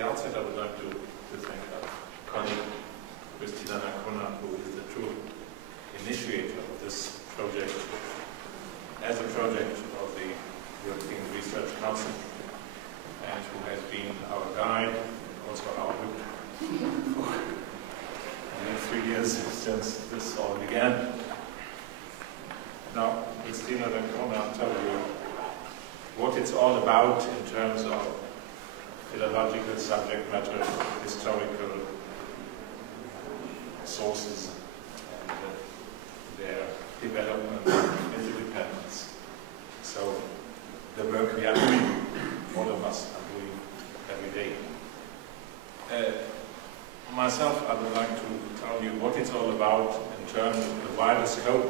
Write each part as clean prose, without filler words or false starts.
the outset, I would like to thank our colleague, Christina Nakona, who is the true initiator of this project, as a project of the European Research Council, and who has been our guide, also our route for 3 years since this all began. Now, Christina Nakona will tell you what it's all about in terms of philological subject matter, historical sources, and their development and independence. So, the work we are doing, all of us are doing every day. Myself, I would like to tell you what it's all about in terms of the wider scope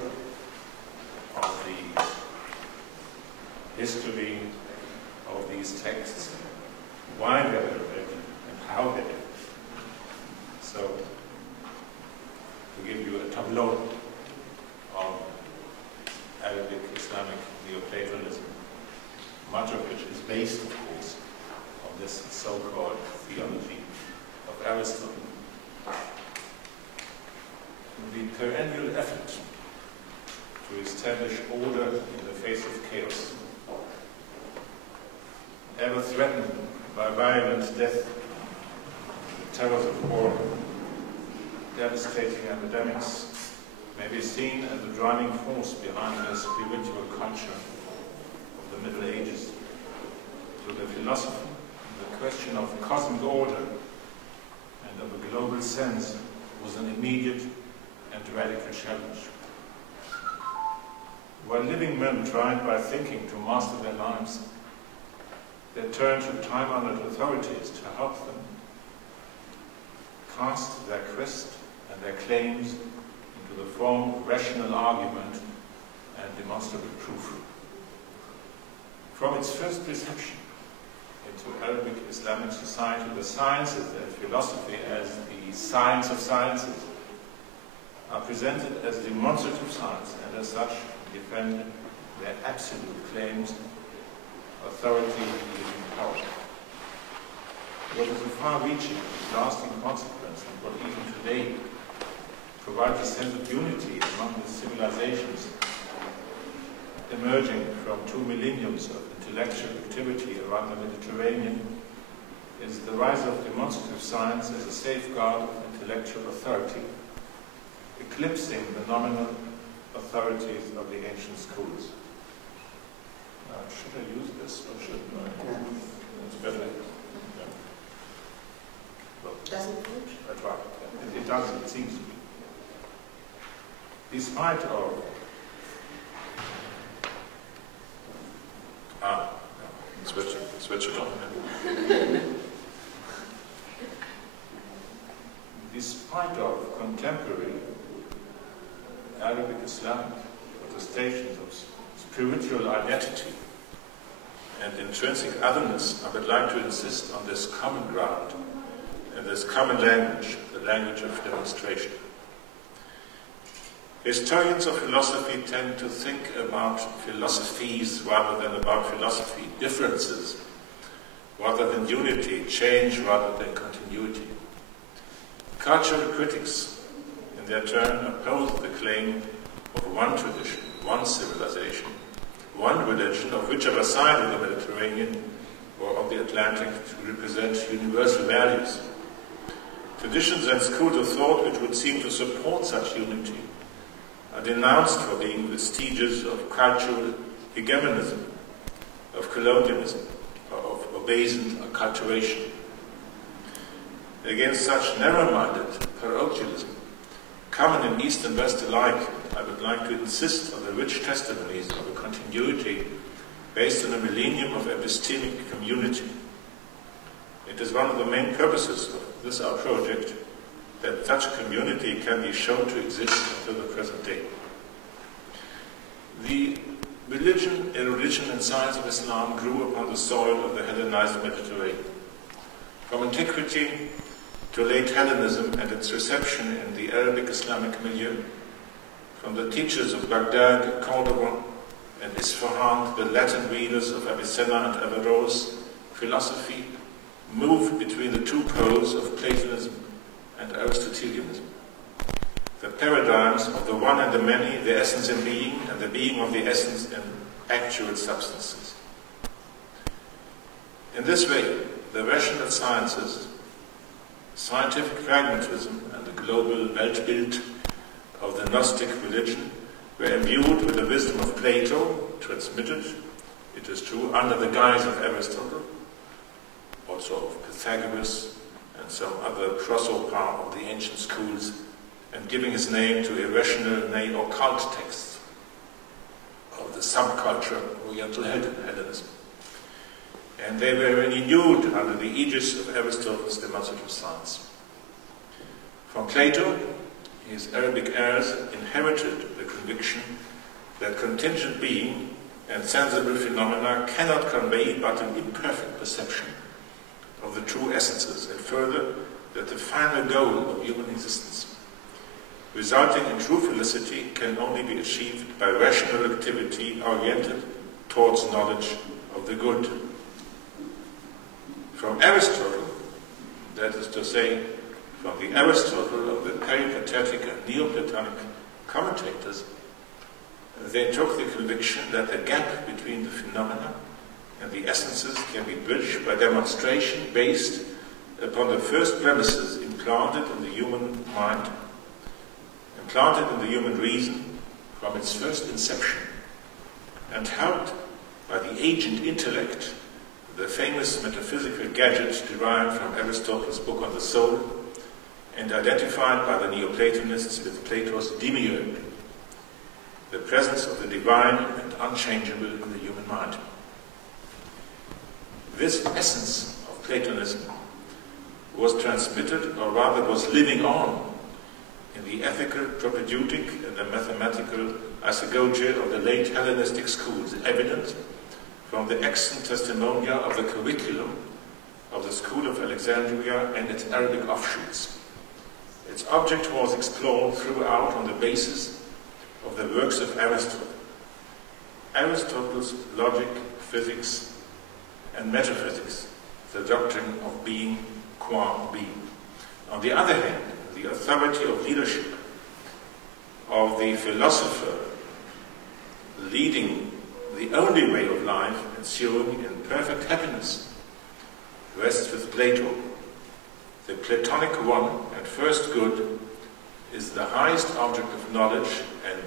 of the history of these texts, why they were written, and how they were written. So, to give you a tableau of Arabic Islamic Neoplatonism, much of which is based, of course, on this so-called theology of Aristotle. The perennial effort to establish order in the face of chaos, ever threatened by violent death, terrors of war, devastating epidemics, may be seen as the driving force behind the spiritual culture of the Middle Ages. To the philosophy, the question of cosmic order and of a global sense was an immediate and radical challenge. While living men tried by thinking to master their lives, they turned to time-honored authorities to help them cast their quest and their claims into the form of rational argument and demonstrable proof. From its first reception into Arabic Islamic society, the sciences and philosophy as the science of sciences are presented as demonstrative science, and as such defend their absolute claims, authority, and living power. What is a far-reaching, lasting consequence, and what even today provides a sense of unity among the civilizations emerging from 2 millenniums of intellectual activity around the Mediterranean, is the rise of demonstrative science as a safeguard of intellectual authority, eclipsing the nominal authorities of the ancient schools. Should I use this or shouldn't I? It's better. Yeah. Well, doesn't it? I try. It does, it seems to be. Despite of switch it on. Despite of contemporary Arabic Islamic protestations of spiritual identity and intrinsic otherness, I would like to insist on this common ground and this common language, the language of demonstration. Historians of philosophy tend to think about philosophies rather than about philosophy, differences rather than unity, change rather than continuity. Cultural critics, in their turn, oppose the claim of one tradition, one civilization, one religion of whichever side of the Mediterranean or of the Atlantic to represent universal values. Traditions and schools of thought which would seem to support such unity are denounced for being vestiges of cultural hegemonism, of colonialism, of obeisant acculturation. Against such narrow-minded parochialism, common in East and West alike, I would like to insist on the rich testimonies of a continuity based on a millennium of epistemic community. It is one of the main purposes of this our project that such a community can be shown to exist until the present day. The religion, erudition, and science of Islam grew upon the soil of the Hellenized Mediterranean. From antiquity to late Hellenism and its reception in the Arabic Islamic milieu, from the teachers of Baghdad, Cordoba, and Isfahan, the Latin readers of Avicenna and Averroes, philosophy, move between the two poles of Platonism and Aristotelianism. The paradigms of the one and the many, the essence in being, and the being of the essence in actual substances. In this way, the rational sciences, scientific pragmatism, and the global Weltbild of the Gnostic religion were imbued with the wisdom of Plato, transmitted, it is true, under the guise of Aristotle, also of Pythagoras, and some other crossover of the ancient schools, and giving his name to irrational, nay, occult texts of the subculture of Oriental Hellenism. And they were renewed under the aegis of Aristotle's demonstrative science. From Plato, his Arabic heirs inherited the conviction that contingent being and sensible phenomena cannot convey but an imperfect perception of the true essences, and further, that the final goal of human existence, resulting in true felicity, can only be achieved by rational activity oriented towards knowledge of the good. From Aristotle, that is to say, from the Aristotle of the peripatetic and Neoplatonic commentators, they took the conviction that the gap between the phenomena and the essences can be bridged by demonstration based upon the first premises implanted in the human mind, implanted in the human reason from its first inception, and helped by the agent intellect, the famous metaphysical gadget derived from Aristotle's book on the soul, and identified by the Neoplatonists with Plato's demiurge, the presence of the divine and unchangeable in the human mind. This essence of Platonism was transmitted, or rather was living on, in the ethical propedeutic and the mathematical isagoge of the late Hellenistic schools, evident from the excellent testimonia of the curriculum of the School of Alexandria and its Arabic offshoots. Its object was explored throughout on the basis of the works of Aristotle. Aristotle's logic, physics, and metaphysics, the doctrine of being qua being. On the other hand, the authority of leadership of the philosopher leading the only way of life ensuing in perfect happiness rests with Plato. The Platonic one and first good is the highest object of knowledge, and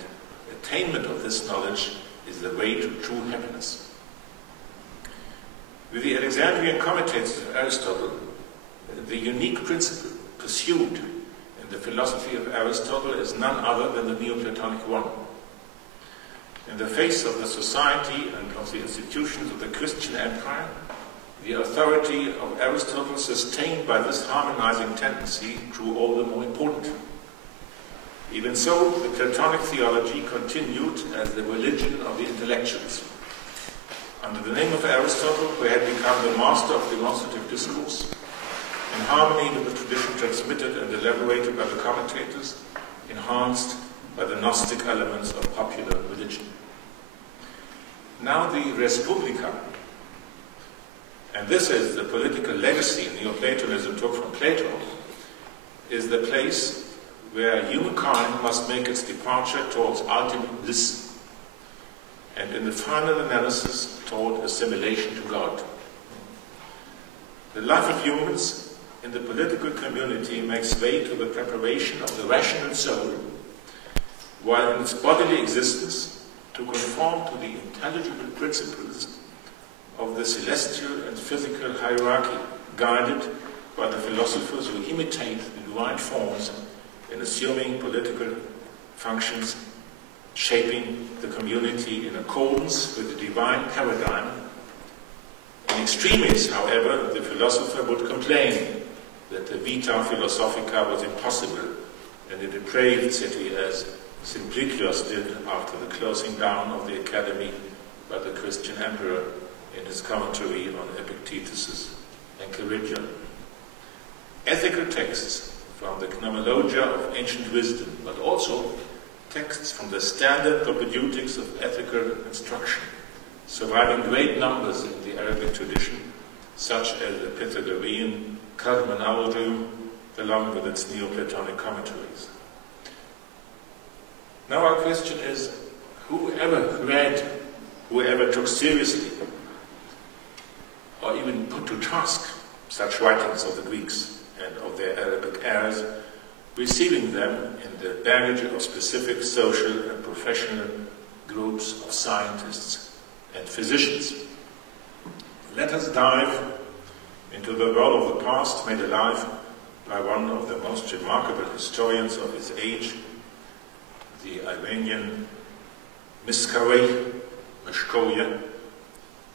attainment of this knowledge is the way to true happiness. With the Alexandrian commentators of Aristotle, the unique principle pursued in the philosophy of Aristotle is none other than the Neoplatonic one. In the face of the society and of the institutions of the Christian empire, the authority of Aristotle, sustained by this harmonizing tendency, grew all the more important. Even so, the Platonic theology continued as the religion of the intellectuals. Under the name of Aristotle, who had become the master of demonstrative discourse, in harmony with the tradition transmitted and elaborated by the commentators, enhanced by the Gnostic elements of popular religion. Now the Res Publica, and this is the political legacy Neoplatonism took from Plato, is the place where humankind must make its departure towards ultimate bliss, and in the final analysis toward assimilation to God. The life of humans in the political community makes way to the preparation of the rational soul, while in its bodily existence to conform to the intelligible principles of the celestial and physical hierarchy, guided by the philosophers who imitate the divine forms in assuming political functions, shaping the community in accordance with the divine paradigm. In extremis, however, the philosopher would complain that the vita philosophica was impossible in a depraved city, as Simplicius did after the closing down of the academy by the Christian emperor in his commentary on Epictetus' Enchiridion. Ethical texts from the Gnomologia of ancient wisdom, but also texts from the standard propedeutics of ethical instruction, surviving great numbers in the Arabic tradition, such as the Pythagorean Karmanaurium, along with its Neoplatonic commentaries. Now our question is, whoever read, whoever took seriously, or even put to task such writings of the Greeks and of their Arabic heirs, receiving them in the baggage of specific social and professional groups of scientists and physicians. Let us dive into the role of the past made alive by one of the most remarkable historians of his age, the Iranian Mishkawi,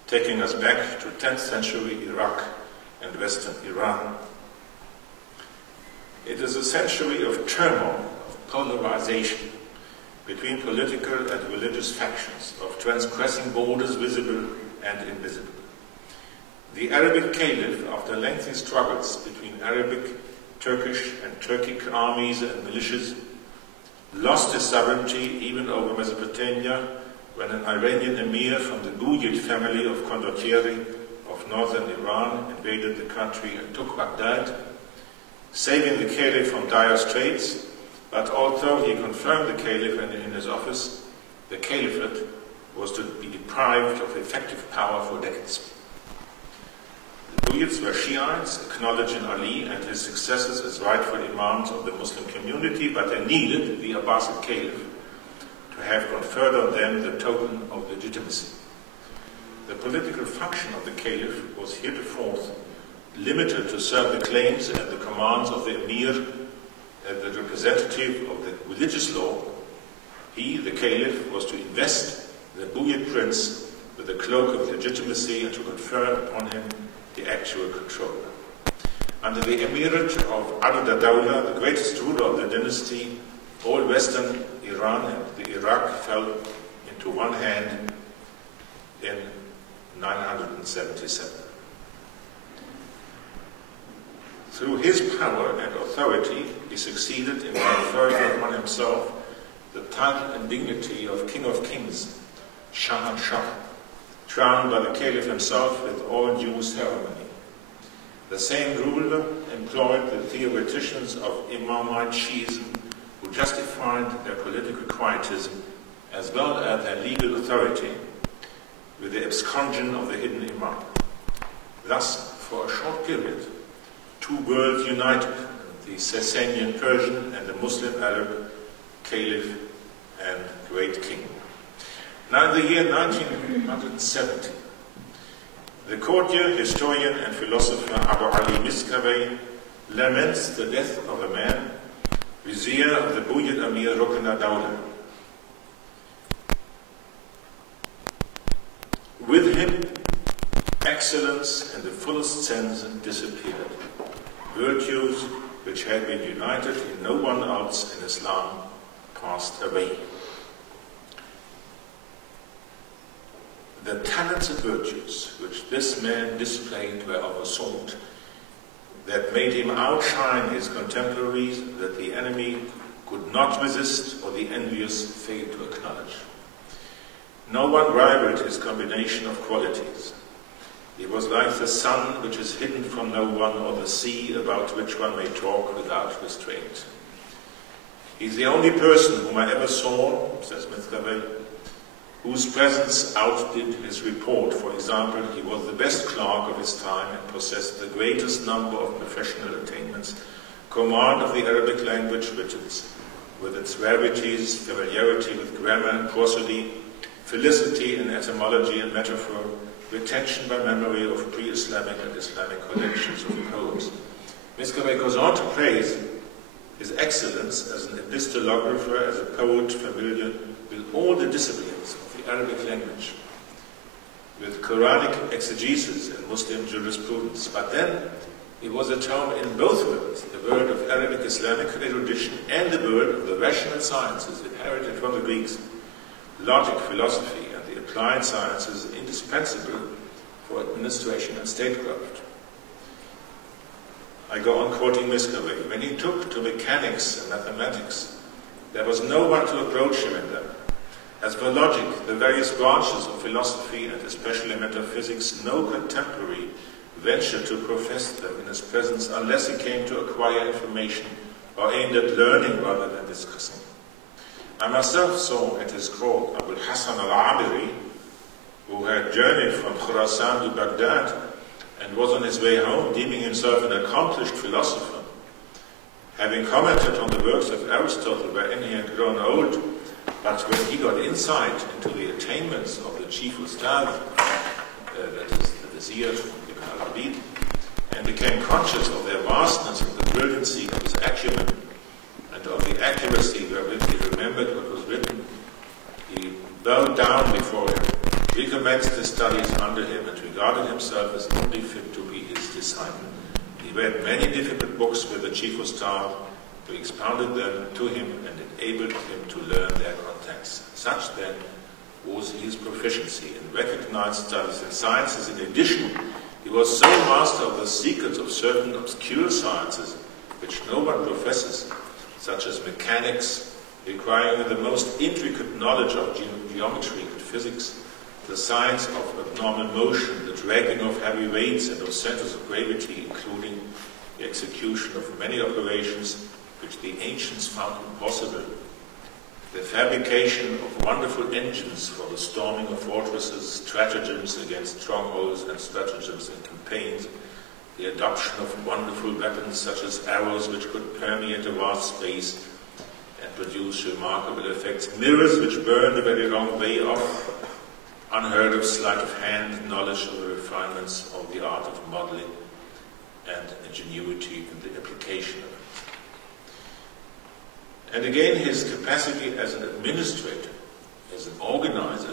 taking us back to 10th century Iraq and western Iran. It is a century of turmoil, of polarization between political and religious factions, of transgressing borders visible and invisible. The Arabic Caliph, after lengthy struggles between Arabic, Turkish and Turkic armies and militias, lost his sovereignty even over Mesopotamia when an Iranian emir from the Buyid family of condottieri of northern Iran invaded the country and took Baghdad, saving the Caliph from dire straits. But although he confirmed the Caliph in his office, the Caliphate was to be deprived of effective power for decades. The Buyids were Shiites, acknowledging Ali and his successors as rightful imams of the Muslim community, but they needed the Abbasid Caliph to have conferred on them the token of legitimacy. The political function of the Caliph was heretofore limited to serve the claims and the commands of the emir as the representative of the religious law. He, the Caliph, was to invest the Buyid prince with the cloak of legitimacy and to confer upon him the actual control. Under the emirate of Ad-Dawla, the greatest ruler of the dynasty, all western Iran and the Iraq fell into one hand in 977. Through his power and authority, he succeeded in conferring upon himself the title and dignity of King of Kings, Shahanshah, crowned by the Caliph himself with all due ceremony. The same ruler employed the theoreticians of Imamite Shiism who justified their political quietism as well as their legal authority with the absconsion of the hidden Imam. Thus, for a short period, two worlds united, the Sasanian Persian and the Muslim Arab Caliph and Great King. Now in the year 1970, the courtier, historian and philosopher Abu Ali Miskawayh laments the death of a man, vizier of the Buyid Amir Rukn ad-Dawla. With him, excellence in the fullest sense disappeared. Virtues which had been united in no one else in Islam passed away. The talents and virtues which this man displayed were of a sort that made him outshine his contemporaries that the enemy could not resist or the envious fail to acknowledge. No one rivaled his combination of qualities. He was like the sun which is hidden from no one, or the sea about which one may talk without restraint. He's the only person whom I ever saw, says Miskawayh, whose presence outdid his report. For example, he was the best clerk of his time and possessed the greatest number of professional attainments, command of the Arabic language with its rarities, familiarity with grammar and prosody, felicity in etymology and metaphor, retention by memory of pre-Islamic and Islamic collections of poems. Miskawayh goes on to praise his excellence as an epistolographer, as a poet familiar with all the disciplines of the Arabic language, with Quranic exegesis and Muslim jurisprudence. But then it was at home in both worlds, the world of Arabic Islamic erudition and the world of the rational sciences inherited from the Greeks, logic, philosophy, and the applied sciences indispensable for administration and statecraft. I go on quoting Miskawayh. When he took to mechanics and mathematics, there was no one to approach him in them. As for logic, the various branches of philosophy and especially metaphysics, no contemporary venture to profess them in his presence unless he came to acquire information or aimed at learning rather than discussing. I myself saw at his court Abu Hassan al-Abiri, who had journeyed from Khurasan to Baghdad and was on his way home, deeming himself an accomplished philosopher. Having commented on the works of Aristotle wherein he had grown old, but when he got insight into the attainments of the chief ustad, that is the vizier Ibn al-Abid, and became conscious of their vastness and the brilliancy of his acumen, and of the accuracy wherewith he remembered what was written, he bowed down before him, recommenced his studies under him, and regarded himself as only fit to be his disciple. He read many difficult books with the chief ustad, who expounded them to him and enabled him to learn their contents. Such, then, was his proficiency in recognized studies and sciences. In addition, he was so master of the secrets of certain obscure sciences, which no one professes, such as mechanics, requiring the most intricate knowledge of geometry and physics, the science of abnormal motion, the dragging of heavy weights and of centers of gravity, including the execution of many operations which the ancients found impossible, the fabrication of wonderful engines for the storming of fortresses, stratagems against strongholds and stratagems in campaigns, the adoption of wonderful weapons such as arrows which could permeate a vast space and produce remarkable effects, mirrors which burned a very long way off, unheard of sleight of hand, knowledge of the refinements of the art of modeling, and ingenuity in the application of it. And again, his capacity as an administrator, as an organizer,